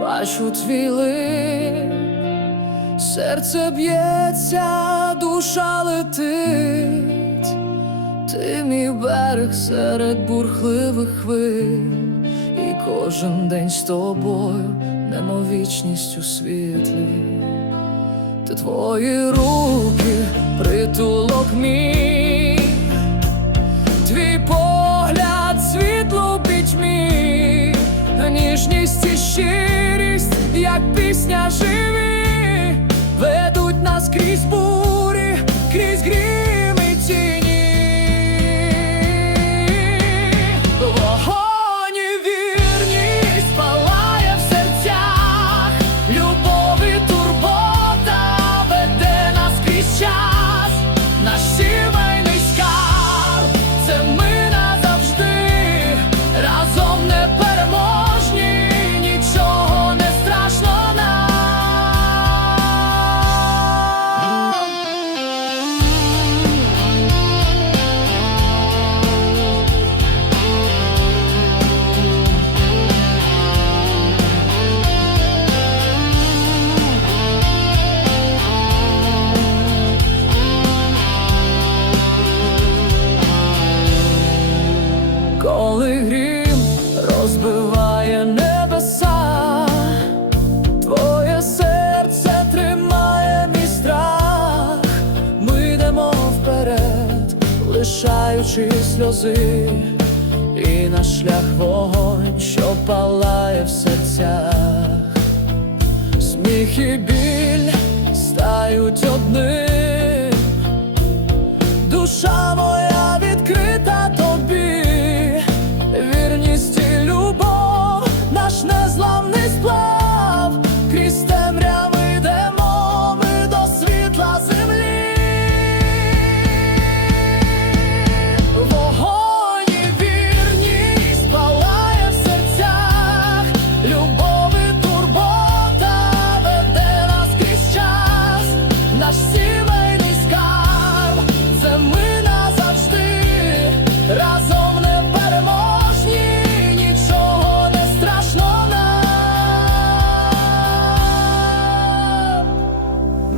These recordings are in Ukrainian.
бачу твій лик, серце б'ється, душа летить, ти мій берег серед бурхливих хвиль, і кожен день з тобою, немов вічність у. Ти твої руки, притулок мій, як пісня живі, ведуть нас крізь бурі, крізь грім лишаючи сльози, і на шлях вогонь, що палає в серцях, сміх і біль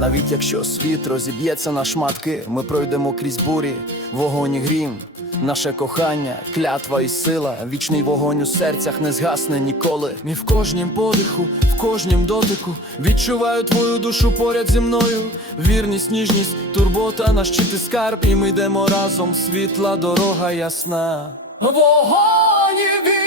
Навіть якщо світ розіб'ється на шматки, ми пройдемо крізь бурі, вогонь і грім. Наше кохання, клятва і сила, вічний вогонь у серцях не згасне ніколи. І в кожнім подиху, в кожнім дотику відчуваю твою душу поряд зі мною. Вірність, ніжність, турбота, наш щит і скарб, і ми йдемо разом, світла дорога ясна. Вогонь!